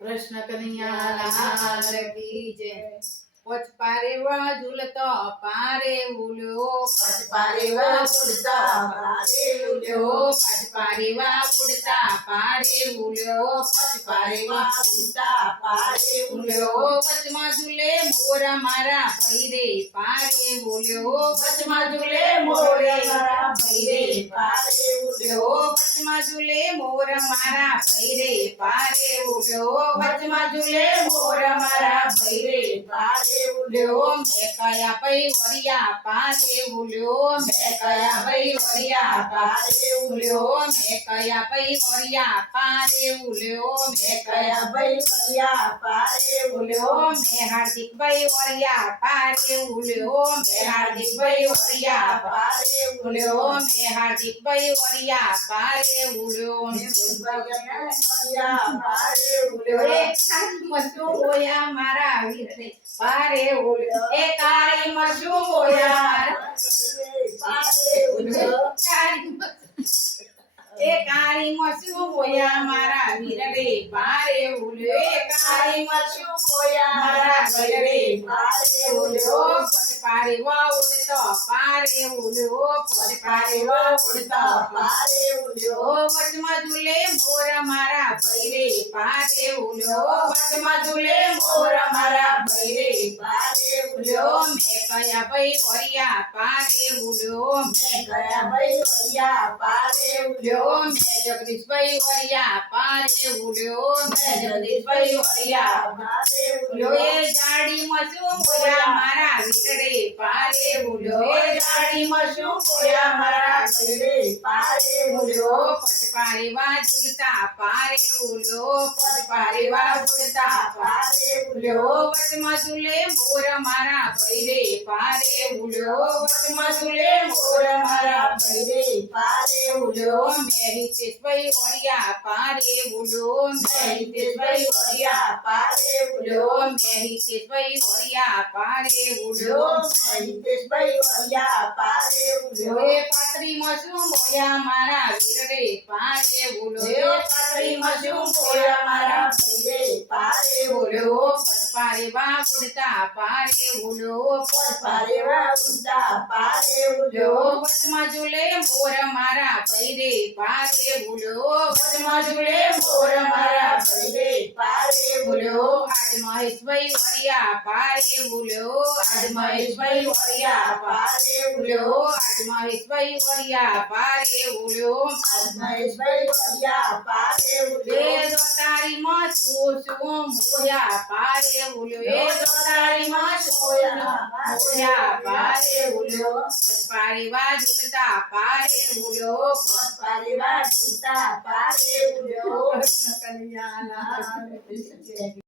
કૃષ્ણ કનૈયા લાલ કી જય પોચ પારે વા ઝૂલતો પારે ઉલ્યો પચ પારેવા પુરતા પારે ઉલ્યો પચ પારે વા ઉડતા પારે ઉલ્યો પચ પારેવા પુરતા પારે ઉલ્યો ઉલ્યો વચમાં ઝૂલે મોરા મારા પૈરે પારે ઉલ્યો વચમાં ઝૂલે મોરે મારા ભૈરે પારે ઉલ્યો વચમાં ઝૂલે મોર મારા પૈરે પારે ઉલ્યો વચમાં ઝૂલે મોર મારા ભૈરે પારે ઉલ્યો મેં કયા પૈ વરિયા પારે ઉલ્યો મેં કયા ભઈ વરિયા પારે ઉલ્યો મેં કયા પૈ વરિયા પારે ઉલ્યો મેં કયા ભઈ વરિયા પારે ઉલ્યો મેં હાર્દિકભાઈ વરિયા પારે ઉલ્યો મેં હાર્દિકભાઈ વરિયા પારે ઉલ્યો ઉલ્યો મેં હાર્દિકભાઈ વરિયા પારે ઉલ્યો વરિયા પારે ઉલ્યો મરચું હોયા મારા વીરને પારે ઓલ એ કાળી મરચું હોયા મારા. એ કાળી મરચું હોયા મારા વીરને પારે ઓલ એ કાળી મરચું હોયા મારા. વીરને పాడివా ఉడితో పారే ఉలి ఓ పొడి పాడివా ఉడితో పారే ఉలి ఓ వట్ మధులే మోర మర బైరే పారే ఉలి ఓ వట్ మధులే మోర మర బైరే పారే ఉలి ఓ మే కయ బై ఒరియా పారే ఉలి ఓ మే కయ బై ఒరియా పారే ఉలి ఓ మే జగదీష్ బై ఒరియా పారే ఉలి ఓ మే జగదీష్ బై ఒరియా పారే ఉలి ఓ ఏ జాడి మసు మోరా మరా વીરડે પારે ઉલ્યો એ જાડી મસું બોયા મારા ભૈરે પારે ઉલ્યો ઉલ્યો પદ પારે વા ઝૂલતા પારે ઉલ્યો પદ પારે વા ઝૂલતા પારે પારે ઉલ્યો ઉલ્યો વચમાં ઝૂલે મોર મારા ભૈરે પારે ઉલ્યો વચમાં ઝૂલે મોર મારા ભૈરે పారేవులు మెరిచిపై ఒడియా పారేవులు మెరిచిపై ఒడియా పారేవులు మెరిచిపై ఒడియా పారేవులు మెరిచిపై ఒడియా పారేవులు పాత్రి మసు మోయా మారా వీరరే పారేవులు పాత్రి మసు మోయా पारे वा पारे उड़ो पर पारे वा पारे उड़ो बस मजुले मोर मारा पैरे पारे उड़ो बस मजुले मोर मारा पैरे पारे उड़ो आज महेश भाई वरिया पारे उड़ो आज महेश भाई वरिया पारे उड़ो आज महेश भाई वरिया पारे उड़ो आज महेश भाई वरिया શું મોયા પારે ઉલ્યો. એ જો માં શું મોયા પારે ઉલ્યો. પારે વા ઝૂલતા પારે ઉલ્યો. પારે વા ઉડતા પારે ઉલ્યો. કૃષ્ણ કનૈયા લાલ.